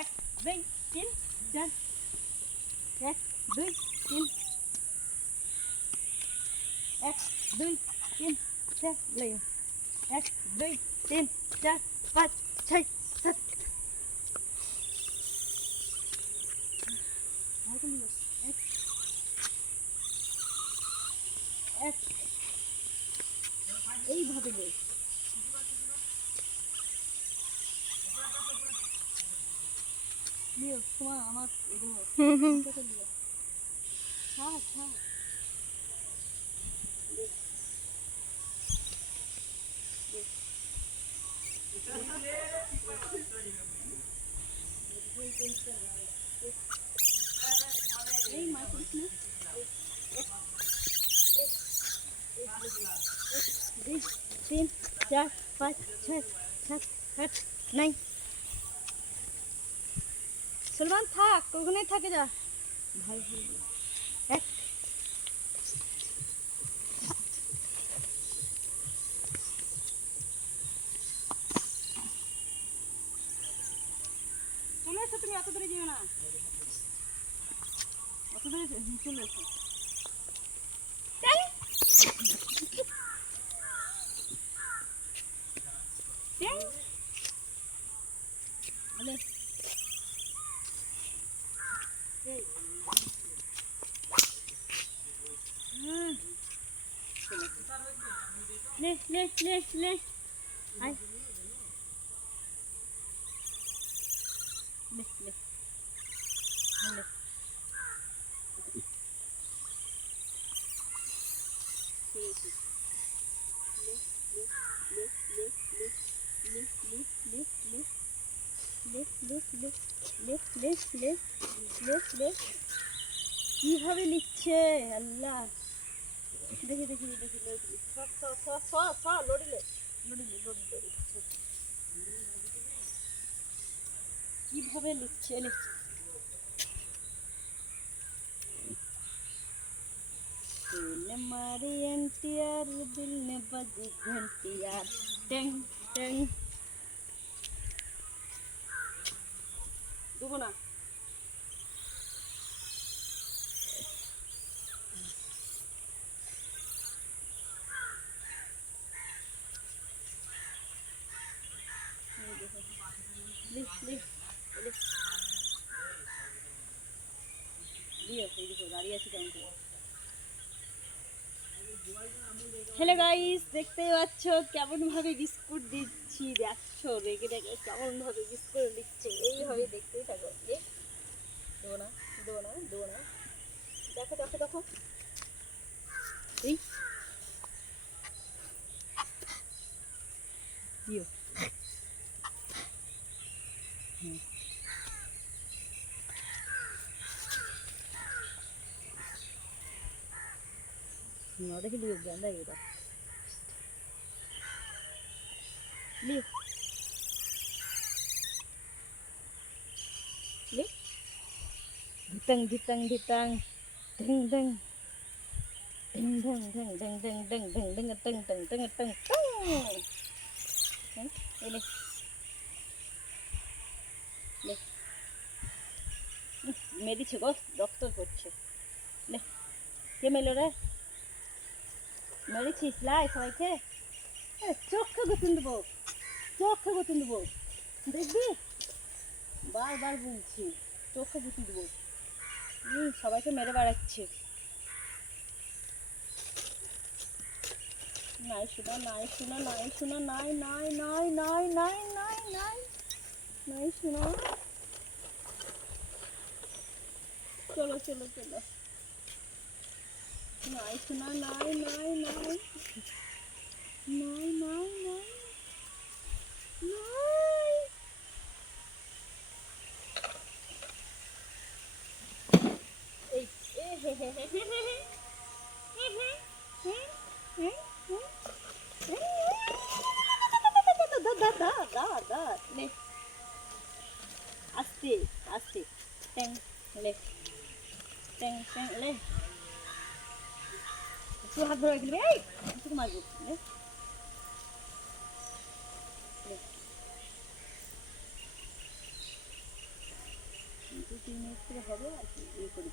এক দুই তিন চার, এক দুই তিন, এক দুই তিন চার, লেগে এক দুই তিন চার পাঁচ ছয় সাত। এক এক এইভাবে লে। লিও তোমার আমার এদিকে লিও। হ্যাঁ হ্যাঁ এই মা কৃষ্ণ দুই তিন চার পাঁচ ছয় সাত আট নয়। সলমান থাক, ওখানেই থাকে যা। ভাই এক চলে এসো, তুমি এত দূরে যেও না, অত দূরে চলে এসো। ले ले ले ले आय ले ले ले কিভাবে লিখছে আল্লাহ, দেখি দেখি দেখি লড়িলে কিভাবে লিখছে ने मारी एनटीआर दिल ने बजी घंटियार टेंग टेंग डूबो ना ले ले ले दियो এই দেখো দাঁড়িয়ে আছে কেমন করে। হ্যালো গাইস, দেখতেই পাচ্ছ কেমন ভাবে বিস্কুট দিচ্ছি, দেখছো রেগে রেগে কেমন ভাবে বিস্কুট দিচ্ছে, এইভাবে দেখতেই থাকো। দেবো না দেবো না দেবো না, দেখো দেখো দেখো এই দিও। দেখি লিও গেন্দা এটা লিও ले धितंग धितंग धितंग धंग धंग धंग धंग धंग धंग धंग धंग धंग धंग टंग टंग टंग टंग ले ले मेरी छगो डॉक्टर করছে ले কে মেলো রে মেরেছিস লাই সবাইকে চোখে গুতুন দেবো চোখে গুতুন দেবো দেখবি বারবার বলছি চোখে গুতুন দেবো সবাইকে মেরে বেড়াচ্ছে নাই শোনা নাই শোনা নাই শোনা নাই নাই নাই নাই নাই নাই নাই নাই শোনা চলো চলো চলো নাই শোনা নাই নাই নাই নাই নাই নাই নাই এই এ হে হে হে হে হে আস্তে আস্তে ট্যাং লে ট্যাং ট্যাং লে তুই হাত ধরে গেলি এই তুই মারবো লে 2-3 মিনিট করে হবে আর কি ইয়ে করে